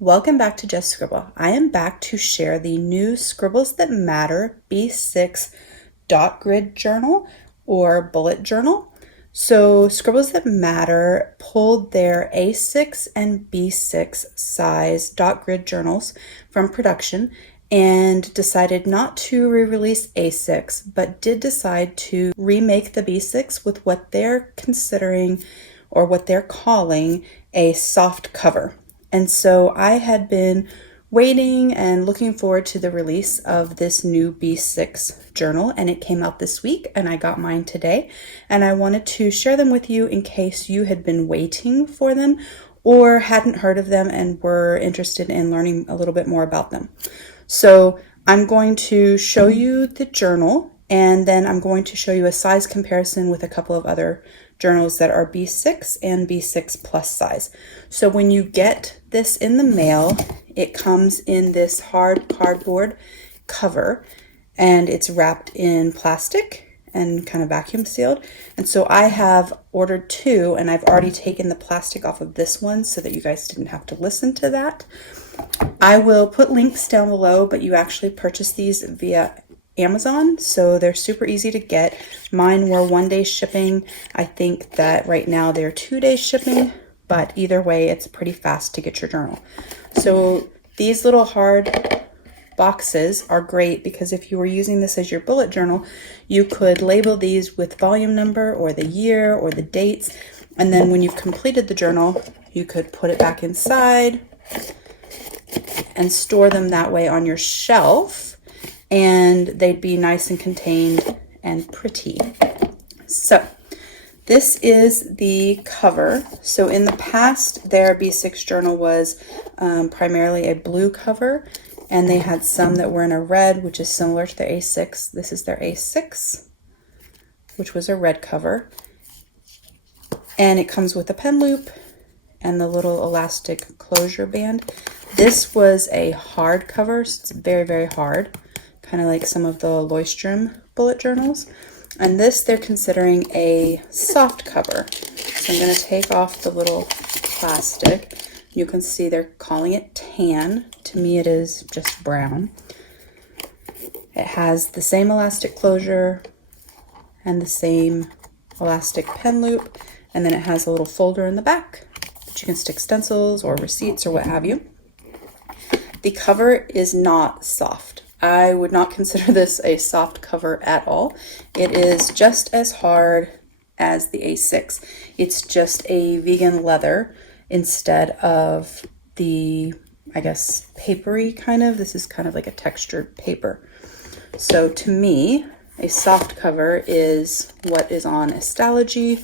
Welcome back to Just Scribble. I am back to share the new Scribbles That Matter B6 dot grid journal or bullet journal. So Scribbles That Matter pulled their A6 and B6 size dot grid journals from production and decided not to re-release A6, but did decide to remake the B6 with what they're considering or what they're calling a soft cover. And so I had been waiting and looking forward to the release of this new B6 journal, and it came out this week, and I got mine today. And I wanted to share them with you in case you had been waiting for them or hadn't heard of them and were interested in learning a little bit more about them. So I'm going to show you the journal, and then I'm going to show you a size comparison with a couple of other journals that are B6 and B6 plus size. So when you get this in the mail, it comes in this hard cardboard cover, and it's wrapped in plastic and kind of vacuum sealed. And so I have ordered two, and I've already taken the plastic off of this one so that you guys didn't have to listen to that. I will put links down below, but you actually purchase these via Amazon, so they're super easy to get. Mine were 1-day shipping. I think that right now they're 2-day shipping, but either way, it's pretty fast to get your journal. So these little hard boxes are great because if you were using this as your bullet journal, you could label these with volume number or the year or the dates, and then when you've completed the journal, you could put it back inside and store them that way on your shelf, and they'd be nice and contained and pretty. So this is the cover. So in the past, their B6 journal was primarily a blue cover, and they had some that were in a red, which is similar to their A6. This is their A6, which was a red cover. And it comes with a pen loop and the little elastic closure band. This was a hard cover, so it's very, very hard, kind of like some of the Leuchtturm bullet journals. And this they're considering a soft cover. So I'm going to take off the little plastic. You can see they're calling it tan. To me it is just brown. It has the same elastic closure and the same elastic pen loop, and then it has a little folder in the back that you can stick stencils or receipts or what have you. The cover is not soft. I would not consider this a soft cover at all. It is just as hard as the A6. It's just a vegan leather instead of the, I guess, papery kind of. This is kind of like a textured paper. So to me, a soft cover is what is on Astrology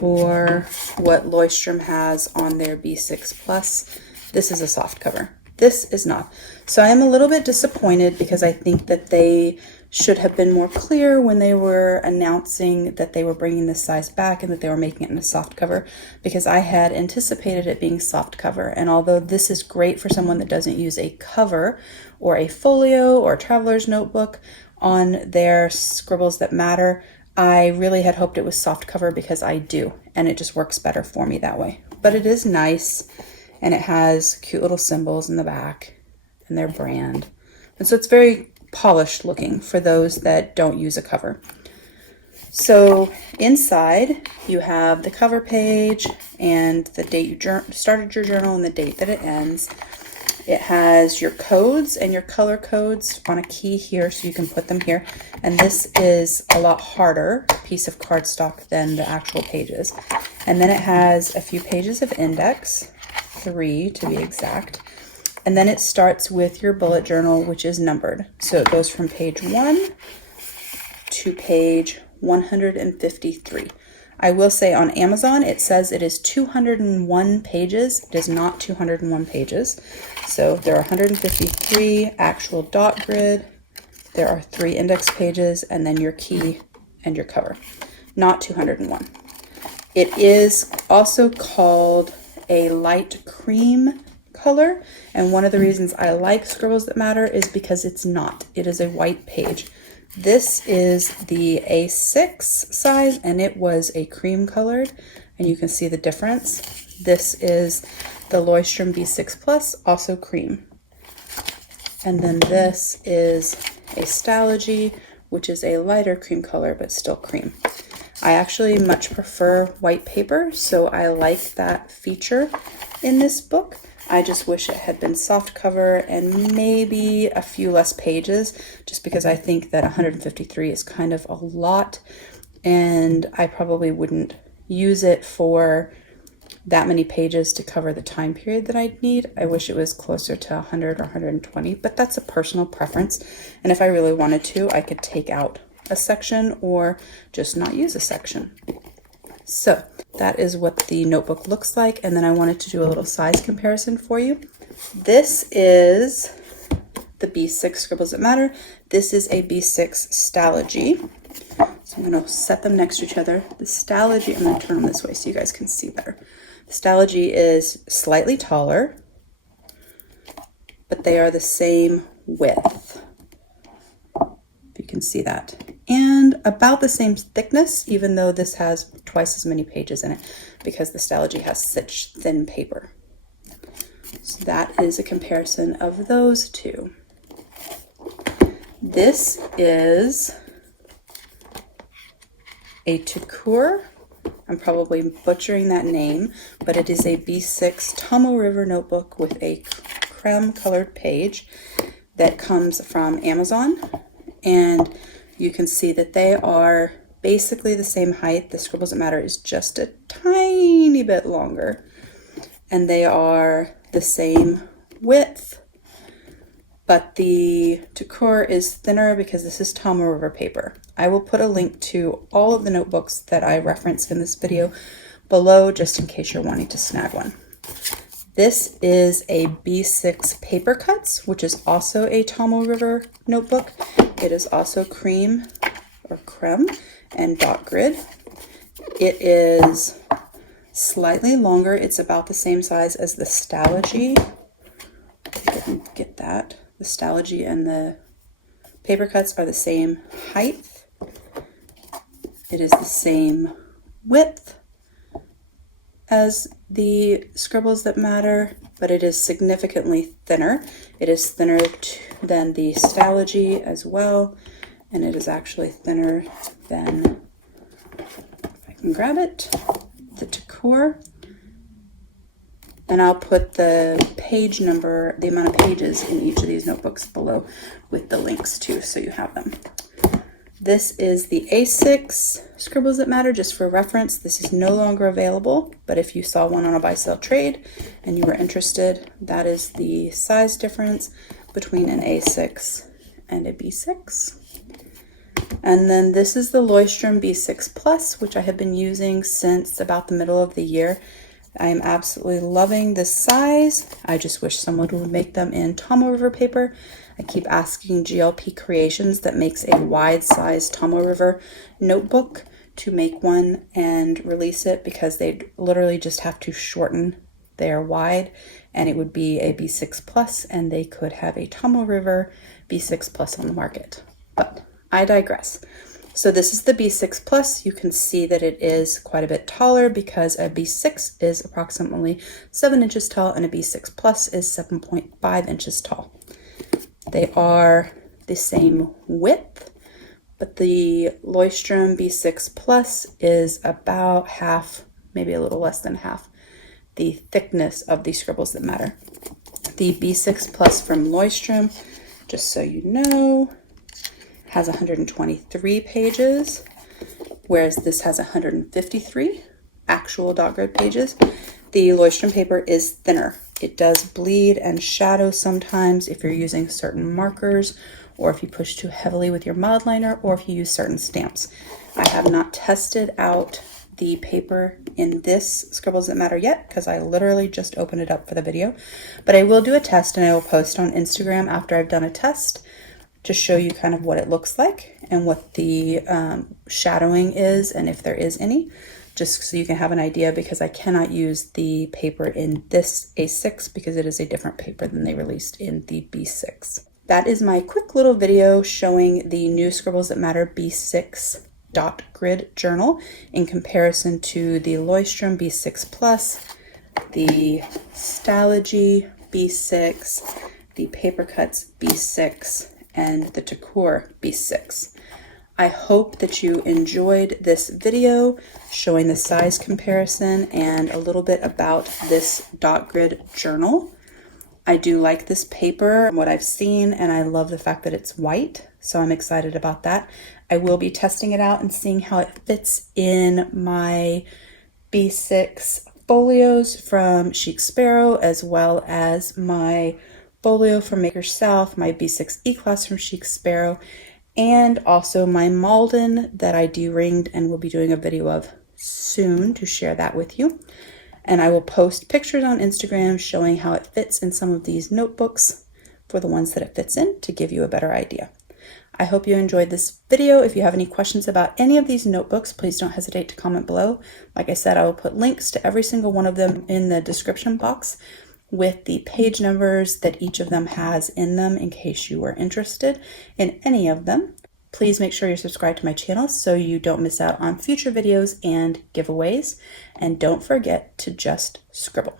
or what Leuchtturm has on their B6 Plus. This is a soft cover. This is not. So I am a little bit disappointed because I think that they should have been more clear when they were announcing that they were bringing this size back and that they were making it in a soft cover, because I had anticipated it being soft cover. And although this is great for someone that doesn't use a cover or a folio or a traveler's notebook on their Scribbles That Matter, I really had hoped it was soft cover because I do, and it just works better for me that way. But it is nice, and it has cute little symbols in the back and their brand. And so it's very polished looking for those that don't use a cover. So inside you have the cover page and the date you started your journal and the date that it ends. It has your codes and your color codes on a key here, so you can put them here. And this is a lot harder piece of cardstock than the actual pages. And then it has a few pages of index, 3 to be exact. And then it starts with your bullet journal, which is numbered. So it goes from page 1 to page 153. I will say on Amazon, it says it is 201 pages. It is not 201 pages. So there are 153 actual dot grid. There are 3 index pages, and then your key and your cover. Not 201. It is also called a light cream color, and one of the reasons I like Scribbles That Matter is because it's not. It is a white page. This is the A6 size, and it was a cream colored, and you can see the difference. This is the Leuchtturm B6 Plus, also cream. And then this is a Stalogy, which is a lighter cream color, but still cream. I actually much prefer white paper, so I like that feature in this book. I just wish it had been soft cover and maybe a few less pages, just because I think that 153 is kind of a lot, and I probably wouldn't use it for that many pages to cover the time period that I'd need. I wish it was closer to 100 or 120, but that's a personal preference. And if I really wanted to, I could take out a section or just not use a section. So that is what the notebook looks like. And then I wanted to do a little size comparison for you. This is the B6 Scribbles That Matter. This is a B6 Stalogy. So I'm going to set them next to each other. The Stalogy, I'm going to turn them this way so you guys can see better. The Stalogy is slightly taller, but they are the same width. If you can see that. And about the same thickness, even though this has twice as many pages in it, because the Stalogy has such thin paper. So that is a comparison of those two. This is a Tukur. I'm probably butchering that name, but it is a B6 Tomo River notebook with a creme colored page that comes from Amazon. And you can see that they are basically the same height. The Scribbles That Matter is just a tiny bit longer, and they are the same width, but the Tukur is thinner because this is Tomo River paper. I will put a link to all of the notebooks that I referenced in this video below, just in case you're wanting to snag one. This is a B6 Paper Cuts, which is also a Tomo River notebook. It is also cream or creme and dot grid. It is slightly longer. It's about the same size as the Stalogy. Get that. The Stalogy and the Paper Cuts are the same height. It is the same width as the Scribbles That Matter, but it is significantly thinner. It is thinner than the Stalogy as well, and it is actually thinner than, if I can grab it, the Tukur. And I'll put the page number, the amount of pages in each of these notebooks below with the links too, so you have them. This is the A6 Scribbles That Matter, just for reference. This is no longer available, but if you saw one on a buy-sell trade and you were interested, that is the size difference between an A6 and a B6. And then this is the Leuchtturm B6 Plus, which I have been using since about the middle of the year. I am absolutely loving this size. I just wish someone would make them in Tomo River paper. I keep asking GLP Creations that makes a wide size Tomo River notebook to make one and release it, because they literally just have to shorten their wide, and it would be a B6 Plus, and they could have a Tomo River B6 Plus on the market. But I digress. So this is the B6 Plus. You can see that it is quite a bit taller because a B6 is approximately 7 inches tall and a B6 Plus is 7.5 inches tall. They are the same width, but the Leuchtturm B6 Plus is about half, maybe a little less than half, the thickness of the Scribbles That Matter. The B6 Plus from Leuchtturm, just so you know, has 123 pages, whereas this has 153 actual dot grid pages. The Leuchtturm paper is thinner. It does bleed and shadow sometimes if you're using certain markers, or if you push too heavily with your mod liner, or if you use certain stamps. I have not tested out the paper in this Scribbles That Matter yet, because I literally just opened it up for the video, but I will do a test and I will post on Instagram after I've done a test to show you kind of what it looks like and what the shadowing is, and if there is any, just so you can have an idea, because I cannot use the paper in this A6 because it is a different paper than they released in the B6. That is my quick little video showing the new Scribbles That Matter B6 dot grid journal in comparison to the Leuchtturm B6 Plus. the Stalogy B6, the Paper Cuts B6, and the Takor B6. I hope that you enjoyed this video showing the size comparison and a little bit about this dot grid journal. I do like this paper, what I've seen, and I love the fact that it's white, so I'm excited about that. I will be testing it out and seeing how it fits in my B6 folios from Chic Sparrow, as well as my folio from Maker South, my B6 E-Class from Chic Sparrow, and also my Malden that I de-ringed and will be doing a video of soon to share that with you. And I will post pictures on Instagram showing how it fits in some of these notebooks for the ones that it fits in to give you a better idea. I hope you enjoyed this video. If you have any questions about any of these notebooks, please don't hesitate to comment below. Like I said, I will put links to every single one of them in the description box with the page numbers that each of them has in them in case you are interested in any of them. Please make sure you're subscribed to my channel so you don't miss out on future videos and giveaways. And don't forget to just scribble.